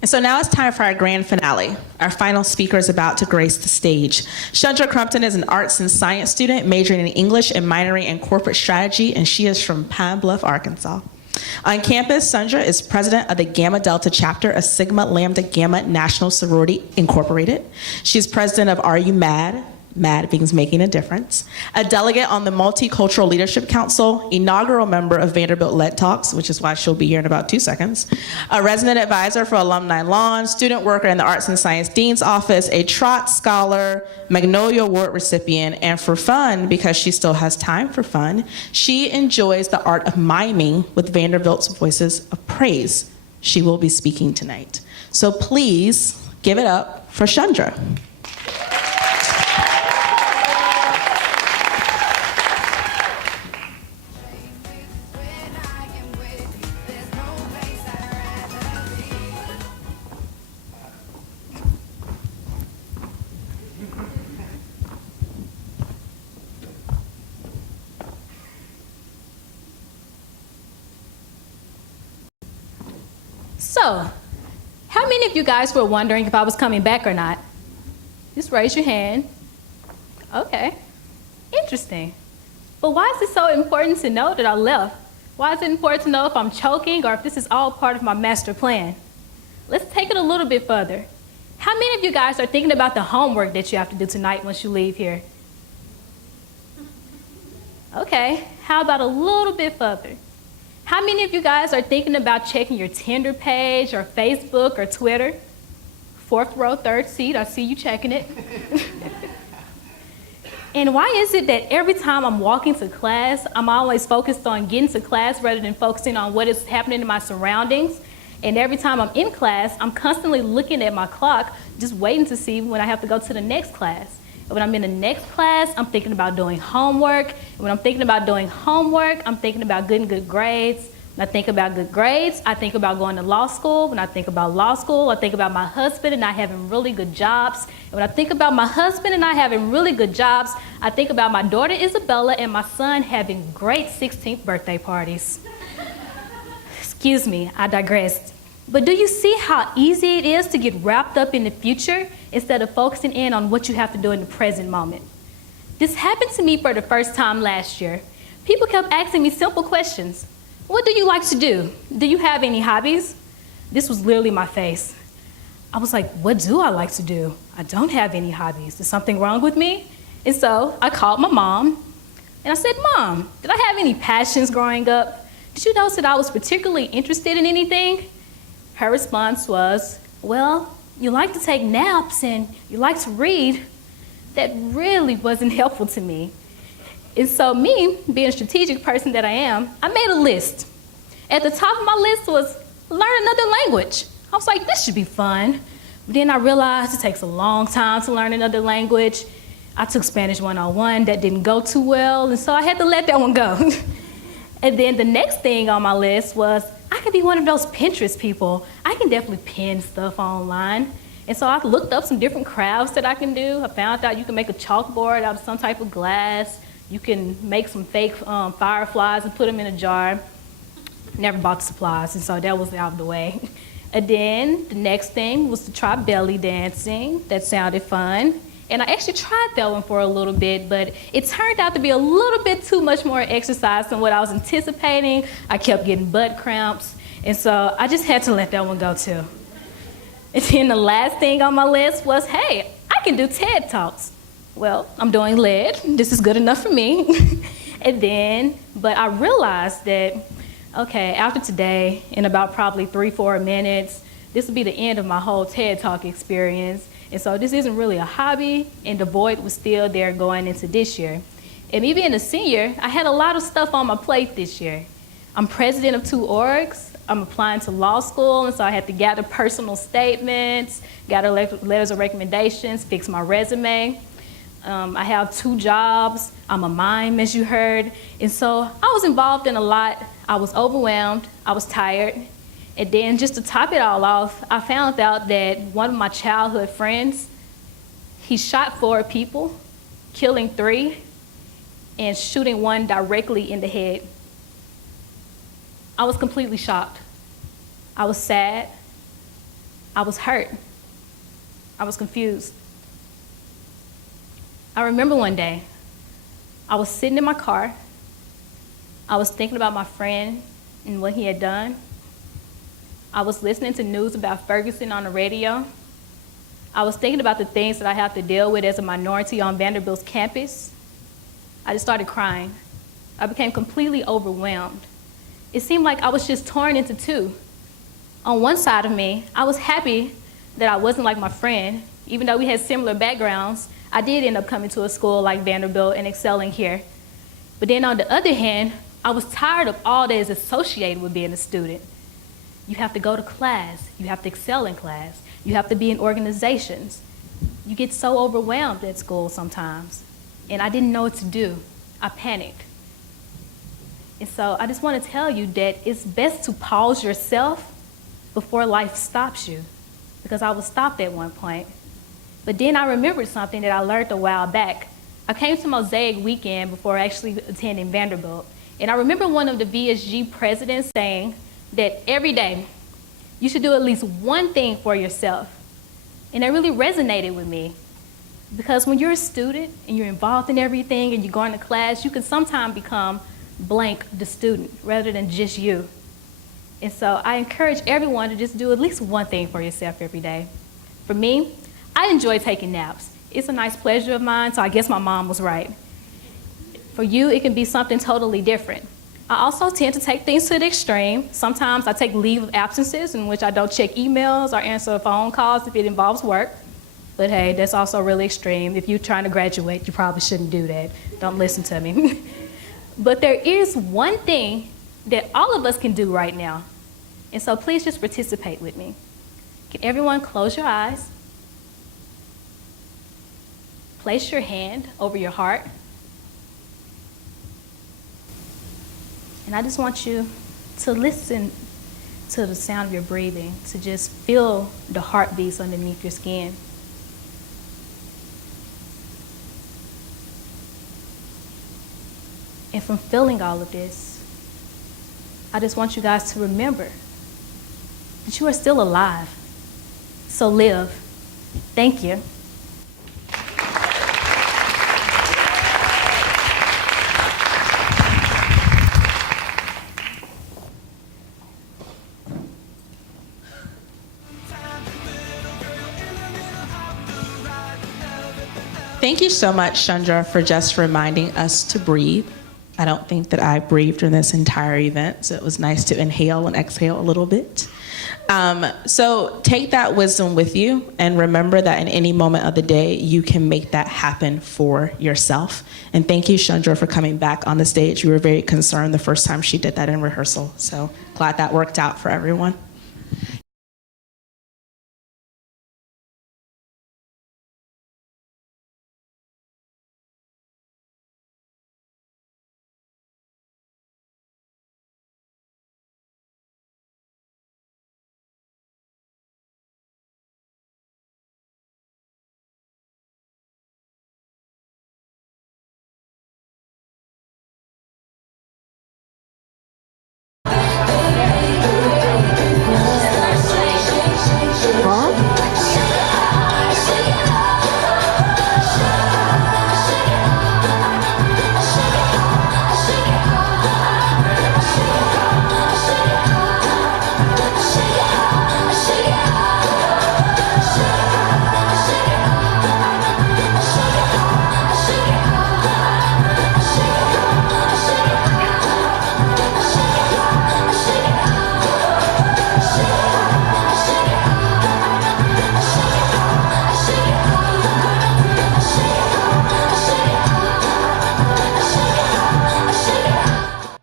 And so now it's time for our grand finale. Our final speaker is about to grace the stage. Shundra Crumpton is an arts and science student majoring in English and minoring in corporate strategy, and she is from Pine Bluff, Arkansas. On campus, Shundra is president of the Gamma Delta chapter of Sigma Lambda Gamma National Sorority Incorporated. She's president of Are You Mad? Mad means making a difference. A delegate on the Multicultural Leadership Council, inaugural member of Vanderbilt Led Talks, which is why she'll be here in about 2 seconds. A resident advisor for Alumni Lawn, student worker in the Arts and Science Dean's Office, a Trot Scholar, Magnolia Award recipient, and for fun, because she still has time for fun, she enjoys the art of miming with Vanderbilt's Voices of Praise. She will be speaking tonight. So please give it up for Shundra. So, how many of you guys were wondering if I was coming back or not? Just raise your hand. Okay, interesting. But why is it so important to know that I left? Why is it important to know if I'm choking or if this is all part of my master plan? Let's take it a little bit further. How many of you guys are thinking about the homework that you have to do tonight once you leave here? Okay, how about a little bit further? How many of you guys are thinking about checking your Tinder page or Facebook or Twitter? 4th row, 3rd seat, I see you checking it. And why is it that every time I'm walking to class, I'm always focused on getting to class rather than focusing on what is happening in my surroundings? And every time I'm in class, I'm constantly looking at my clock, just waiting to see when I have to go to the next class. And when I'm in the next class, I'm thinking about doing homework. And when I'm thinking about doing homework, I'm thinking about getting good grades. When I think about good grades, I think about going to law school. When I think about law school, I think about my husband and not having really good jobs. And when I think about my husband and not having really good jobs, I think about my daughter Isabella and my son having great 16th birthday parties. Excuse me, I digressed. But do you see how easy it is to get wrapped up in the future instead of focusing in on what you have to do in the present moment? This happened to me for the first time last year. People kept asking me simple questions. What do you like to do? Do you have any hobbies? This was literally my face. I was like, what do I like to do? I don't have any hobbies. Is something wrong with me? And so I called my mom and I said, Mom, did I have any passions growing up? Did you notice that I was particularly interested in anything? Her response was, well, you like to take naps and you like to read. That really wasn't helpful to me. And so me, being a strategic person that I am, I made a list. At the top of my list was learn another language. I was like, this should be fun. But then I realized it takes a long time to learn another language. I took Spanish 101, that didn't go too well, and so I had to let that one go. And then the next thing on my list was, I could be one of those Pinterest people. I can definitely pin stuff online. And so I looked up some different crafts that I can do. I found out you can make a chalkboard out of some type of glass. You can make some fake fireflies and put them in a jar. Never bought the supplies, and so that was out of the way. And then the next thing was to try belly dancing. That sounded fun. And I actually tried that one for a little bit, but it turned out to be a little bit too much more exercise than what I was anticipating. I kept getting butt cramps, and so I just had to let that one go too. And then the last thing on my list was, hey, I can do TED Talks. Well, I'm doing lead. This is good enough for me. But I realized that, okay, after today, in about probably 3-4 minutes, this will be the end of my whole TED Talk experience. And so this isn't really a hobby, and the void was still there going into this year. And me being a senior, I had a lot of stuff on my plate this year. I'm president of 2 orgs. I'm applying to law school, and so I had to gather personal statements, gather letters of recommendations, fix my resume. I have 2 jobs. I'm a mime, as you heard. And so I was involved in a lot. I was overwhelmed. I was tired. And then just to top it all off, I found out that one of my childhood friends, he shot 4 people, killing 3, and shooting 1 directly in the head. I was completely shocked. I was sad. I was hurt. I was confused. I remember one day, I was sitting in my car. I was thinking about my friend and what he had done. I was listening to news about Ferguson on the radio. I was thinking about the things that I have to deal with as a minority on Vanderbilt's campus. I just started crying. I became completely overwhelmed. It seemed like I was just torn into two. On one side of me, I was happy that I wasn't like my friend. Even though we had similar backgrounds, I did end up coming to a school like Vanderbilt and excelling here. But then on the other hand, I was tired of all that is associated with being a student. You have to go to class, you have to excel in class, you have to be in organizations. You get so overwhelmed at school sometimes, and I didn't know what to do. I panicked. And so I just want to tell you that it's best to pause yourself before life stops you, because I was stopped at one point. But then I remembered something that I learned a while back. I came to Mosaic weekend before actually attending Vanderbilt, and I remember one of the VSG presidents saying that every day you should do at least one thing for yourself. And that really resonated with me, because when you're a student and you're involved in everything and you're going to class, you can sometimes become blank the student rather than just you. And so I encourage everyone to just do at least one thing for yourself every day. For me, I enjoy taking naps. It's a nice pleasure of mine, so I guess my mom was right. For you, it can be something totally different. I also tend to take things to the extreme. Sometimes I take leave of absences in which I don't check emails or answer phone calls if it involves work. But hey, that's also really extreme. If you're trying to graduate, you probably shouldn't do that. Don't listen to me. But there is one thing that all of us can do right now. And so please just participate with me. Can everyone close your eyes? Place your hand over your heart. And I just want you to listen to the sound of your breathing, to just feel the heartbeats underneath your skin. And from feeling all of this, I just want you guys to remember that you are still alive. So live. Thank you. Thank you so much, Shundra, for just reminding us to breathe. I don't think that I breathed in this entire event, so it was nice to inhale and exhale a little bit. So take that wisdom with you and remember that in any moment of the day, you can make that happen for yourself. And thank you, Shundra, for coming back on the stage. We were very concerned the first time she did that in rehearsal, so glad that worked out for everyone. Huh?